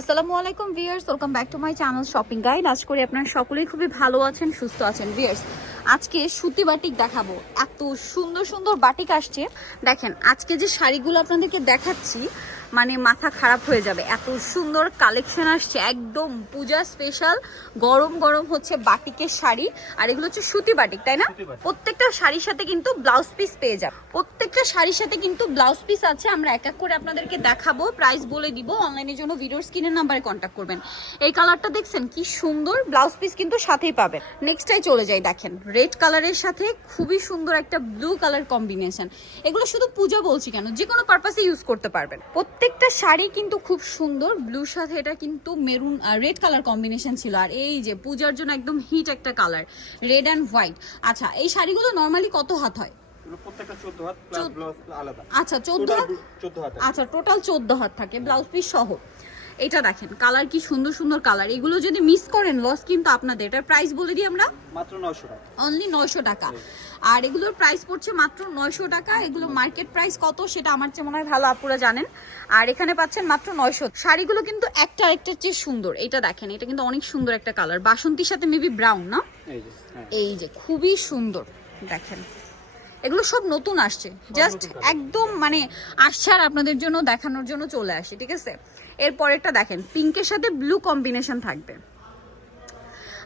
আসসালামু আলাইকুম viewers welcome back to my channel shopping guide আজ করে আপনারা সকলেই খুবই ভালো আছেন, সুস্থ আছেন ভিয়ার্স আজকে সুতি বাটিক দেখাবো। এত সুন্দর সুন্দর বাটিক আসছে। দেখেন, আজকে যে শাড়িগুলো আপনাদেরকে দেখাচ্ছি মানে মাথা খারাপ হয়ে যাবে। এত সুন্দর কালেকশন আসছে একদম পূজা স্পেশাল গরম গরম হচ্ছে বাটিকের শাড়ি আর এগুলো হচ্ছে সুতি বাটিক তাই না? প্রত্যেকটা শাড়ির সাথে কিন্তু ব্লাউজ পিস পেয়ে যাবে। প্রত্যেকটা শাড়ির সাথে কিন্তু ব্লাউজ পিস আছে আমরা এক এক করে আপনাদেরকে দেখাবো প্রাইস বলে দিব অনলাইনের জন্য ভিডিওর স্ক্রিনের নাম্বারে কন্ট্যাক্ট করবেন। এই কালারটা দেখছেন কি সুন্দর ব্লাউজ পিস কিন্তু সাথেই পাবেন। নেক্সটটাই চলে যাই দেখেন রেড কালারের সাথে খুবই সুন্দর একটা ব্লু কালার কম্বিনেশন এগুলো শুধু পূজা বলছি কেন যে কোনো পারপাসে ইউজ করতে পারবেন। প্রত্যেকটা শাড়ি কিন্তু খুব সুন্দর। ব্লুর সাথে এটা কিন্তু মেরুন আর রেড কালার কম্বিনেশন ছিল। আর এই যে পূজার জন্য একদম হিট একটা কালার রেড অ্যান্ড হোয়াইট আচ্ছা এই শাড়িগুলো নর্মালি কত হাত হয়? এগুলো প্রত্যেকটা 14 হাত প্লাস চোদ্দ- ব্লাউজ আলাদা। আচ্ছা চোদ্দ হাত? 14 হাত আচ্ছা টোটাল চোদ্দ হাত থাকে ব্লাউজ পিস সহ। এটা দেখেন কালার কি সুন্দর সুন্দর কালার এগুলো যদি মিস করেন লস কিন্তু আপনাদের। এটার প্রাইস বলে দিই আমরা? মাত্র 900 টাকা। অনলি নয়শো টাকা। আর এগুলোর প্রাইস পড়ছে মাত্র নয়শো টাকা। এগুলো মার্কেট প্রাইস কত সেটা আমার চেয়ে মনে হয় ভালো আপুরা জানেন। আর এখানে পাচ্ছেন মাত্র নয়শো। শাড়িগুলো কিন্তু একটা আরেকটার চেয়ে সুন্দর। এটা দেখেন এটা কিন্তু অনেক সুন্দর একটা কালার বাসন্তীর সাথে মেবি ব্রাউন না? এই যে হ্যাঁ। এই যে খুবই সুন্দর। দেখেন এগুলো সব নতুন আসছে। জাস্ট একদম মানে আসছে আর আপনাদের জন্য দেখানোর জন্য চলে আসে ঠিক আছে? এরপরেরটা দেখেন পিঙ্কের সাথে ব্লু কম্বিনেশন থাকবে।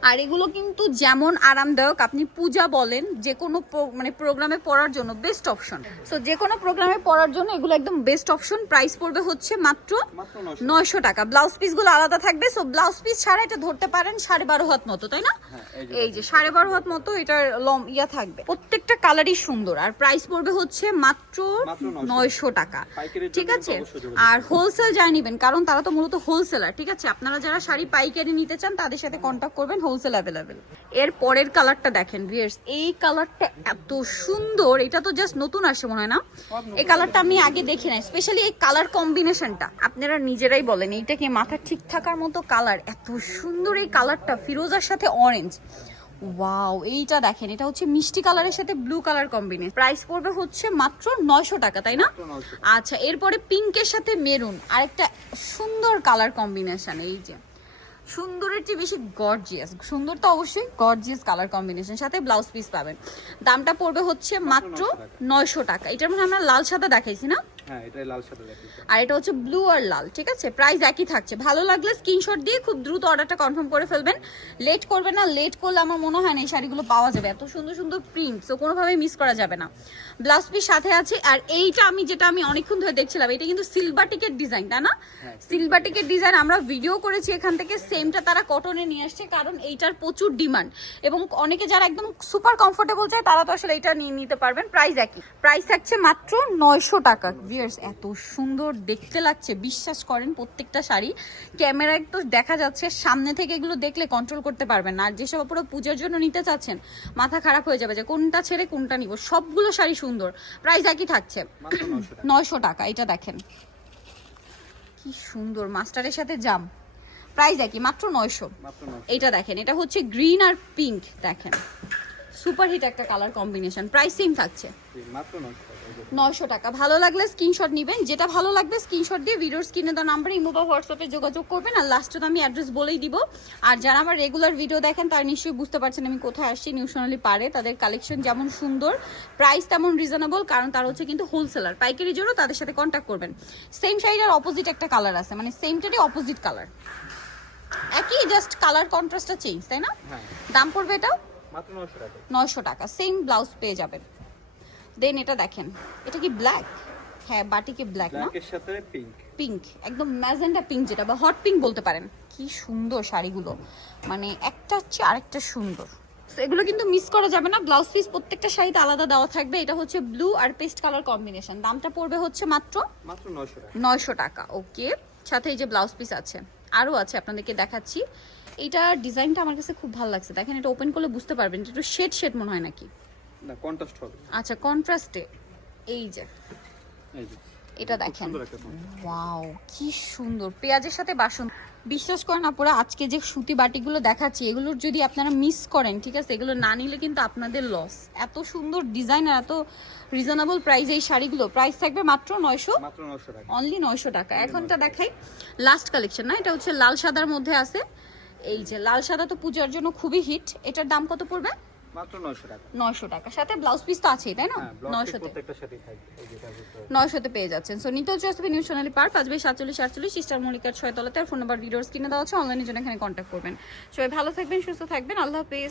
আর এগুলো কিন্তু যেমন আরামদায়ক আপনি পূজা বলেন যে কোনো মানে প্রোগ্রামে পড়ার জন্য বেস্ট অপশন সো যে কোনো প্রোগ্রামে পড়ার জন্য এগুলো একদম বেস্ট অপশন প্রাইস পড়বে হচ্ছে মাত্র মাত্র 900 নয়শো টাকা। ব্লাউজ পিসগুলো আলাদা থাকবে সো ব্লাউজ পিস ছাড়া এটা ধরতে পারেন সাড়ে বারো হাত মতো তাই না? হ্যাঁ এই যে সাড়ে বারো হাত মতো এটার লম ইয়া থাকবে। প্রত্যেকটা কালারই সুন্দর আর প্রাইস পড়বে হচ্ছে মাত্র মাত্র 900 নয়শো টাকা। ঠিক আছে? আর হোলসেল যারা নিবেন কারণ তারা তো মূলত হোলসেলার ঠিক আছে? আপনারা যারা শাড়ি পাইকারি নিতে চান তাদের সাথে কন্ট্যাক্ট করবেন হোলসেল অ্যাভেলেবেল এর পরের কালারটা দেখেন ভিয়ার্স এই কালারটা এত সুন্দর এটা তো জাস্ট নতুন আসে মনে হয় না? এই কালারটা আমি আগে দেখি নাই স্পেশালি এই কালার কম্বিনেশনটা আপনারা নিজেরাই বলেন এইটা কি মাথা ঠিক থাকার মতো কালার এত সুন্দর এই কালারটা ফিরোজার সাথে অরেঞ্জ ওয়াও এইটা দেখেন এটা হচ্ছে মিষ্টি কালারের সাথে ব্লু কালার কম্বিনেশন প্রাইস পড়বে হচ্ছে মাত্র নয়শো টাকা তাই না? আচ্ছা এরপরে পিঙ্কের সাথে মেরুন আরেকটা সুন্দর কালার কম্বিনেশন এই যে। সুন্দরের চেয়ে বেশি গর্জিয়াস সুন্দর তো অবশ্যই গর্জিয়াস কালার কম্বিনেশন সাথে ব্লাউজ পিস পাবেন। দামটা পড়বে হচ্ছে মাত্র নয়শো টাকা। এটার মধ্যে আমরা লাল সাদা দেখাইছি না? হ্যাঁ এটাই লাল সাদা আর এটা হচ্ছে ব্লু আর লাল ঠিক আছে? প্রাইস একই থাকছে। ভালো লাগলে স্ক্রিনশট দিয়ে খুব দ্রুত অর্ডারটা কনফার্ম করে ফেলবেন। লেট করবেন না লেট করলে আমার মনে হয় না এই শাড়িগুলো পাওয়া যাবে। এত সুন্দর সুন্দর প্রিন্ট তো কোনোভাবেই মিস করা যাবে না। ব্লাউজ পিস সাথে আছে আর এইটা আমি যেটা আমি অনেকক্ষণ ধরে দেখছিলাম এটা কিন্তু সিলভাটিকের ডিজাইন তাই না? হ্যাঁ, সিলভাটিকের ডিজাইন আমরা ভিডিও করেছি এখান থেকে সেমটা তারা কটনে নিয়ে আসছে কারণ এইটার প্রচুর ডিমান্ড এবং অনেকে যারা একদম সুপার কমফোর্টেবল চায় তারা তো আসলে এটা নিয়ে নিতে পারবেন। প্রাইস একই। প্রাইস থাকছে মাত্র নয়শো টাকা ভিয়ার্স এত সুন্দর দেখতে লাগছে বিশ্বাস করেন প্রত্যেকটা শাড়ি। ক্যামেরায় তো দেখা যাচ্ছে সামনে থেকে এগুলো দেখলে কন্ট্রোল করতে পারবেন না। আর যেসব পুরো পুজোর জন্য নিতে চাচ্ছেন মাথা খারাপ হয়ে যাবে যে কোনটা ছেড়ে কোনটা নিব। সবগুলো শাড়ি সুন্দর। প্রাইস একই থাকছে। মাত্র 900 টাকা। নয়শো টাকা এটা দেখেন। কি সুন্দর মাস্টারের সাথে জাম। প্রাইস একই মাত্র নয়শো। এটা দেখেন এটা হচ্ছে গ্রিন আর পিঙ্ক দেখেন। সুপার হিট একটা কালার কম্বিনেশন। প্রাইস সেম থাকছে। জি, মাত্র 900 টাকা। নয়শো টাকা। ভালো লাগলে স্ক্রিনশট নেবেন। যেটা ভালো লাগবে স্ক্রিনশট দিয়ে ভিডিওর স্ক্রিনে দেওয়া নাম্বার ইমো বা হোয়াটসঅ্যাপে যোগাযোগ করবেন। আর লাস্টে তো আমি অ্যাড্রেস বলেই দিব। আর যারা আমার রেগুলার ভিডিও দেখেন তারা নিশ্চয়ই বুঝতে পারছেন আমি কোথায় আসছি নিউ সোনালি পারে। তাদের কালেকশন যেমন সুন্দর প্রাইস তেমন রিজনেবল কারণ তারা হচ্ছে কিন্তু হোলসেলার পাইকারি জন্য তাদের সাথে কন্ট্যাক্ট করবেন। সেম শাড়িটার অপোজিট একটা কালার আছে। মানে সেমটারই অপোজিট কালার একই জাস্ট কালার কন্ট্রাস্টটা চেঞ্জ তাই না? হ্যাঁ। দাম পড়বে এটাও? মাত্র 900 টাকা নয়শো টাকা। সেম ব্লাউজ পেয়ে যাবেন। দেন এটা দেখেন এটা কি ব্ল্যাক হ্যাঁ বাটিকে ব্ল্যাক না? সাথে পিঙ্ক পিঙ্ক একদম ম্যাজেন্টা পিঙ্ক যেটা বা হট পিঙ্ক বলতে পারেন। কি সুন্দর শাড়িগুলো। মানে একটা হচ্ছে আরেকটা সুন্দর। এগুলো কিন্তু মিস করা যাবে না। ব্লাউজ পিস প্রত্যেকটা শাড়িতে আলাদা দেওয়া থাকবে। এটা হচ্ছে ব্লু আর পেস্ট কালার কম্বিনেশন দামটা পড়বে হচ্ছে মাত্র মাত্র 900 টাকা। নয়শো টাকা ওকে সাথে এই যে ব্লাউজ পিস আছে। আরও আছে আপনাদেরকে দেখাচ্ছি। এইটার ডিজাইনটা আমার কাছে খুব ভালো লাগছে। দেখেন এটা ওপেন করলে বুঝতে পারবেন এটা একটু শেড শেড মনে হয় নাকি। না কন্ট্রাস্ট হবে। আচ্ছা কন্ট্রাস্টে এই যে এই যে। এটা দেখেন। ওয়াও কি সুন্দর। পেঁয়াজের সাথে বাসন। বিশ্বাস করেন আপুরা আজকে যে সুতি বাটিগুলো দেখাচ্ছি এগুলোর যদি আপনারা মিস করেন ঠিক আছে এগুলো না নিলে কিন্তু আপনাদের লস এত সুন্দর ডিজাইন আর এত রিজনেবল প্রাইস এই শাড়িগুলো। প্রাইস থাকবে মাত্র নয়শো? মাত্র নশো টাকা। অনলি নয়শো টাকা। এখনটা দেখাই। লাস্ট কালেকশন না এটা হচ্ছে লাল সাদার মধ্যে আছে। এই যে লাল সাদা তো পূজার জন্য খুবই হিট এটার দাম কত পড়বে? মাত্র নশো টাকা। নয়শো টাকা। সাথে ব্লাউজ পিস তো আছেই তাই না? হ্যাঁ ব্লাউজ নয়শোতে। প্রত্যেকটা সাথে থাকবে এই যেটা ভিতরে। নয়শোতে পেয়ে যাচ্ছেন। সো নিতো হচ্ছে নিউ সোনালী পার্ক পাঁচ বাই সাতচল্লিশ আটচল্লিশ সিস্টার মল্লিকার ছয় তলাতে আর ফোন নাম্বার ভিডিওর কিনে দেওয়া আছে। অনলাইনে জন্য এখানে কন্ট্যাক্ট করবেন। সবাই ভালো থাকবেন সুস্থ থাকবেন। আল্লাহ হাফেজ।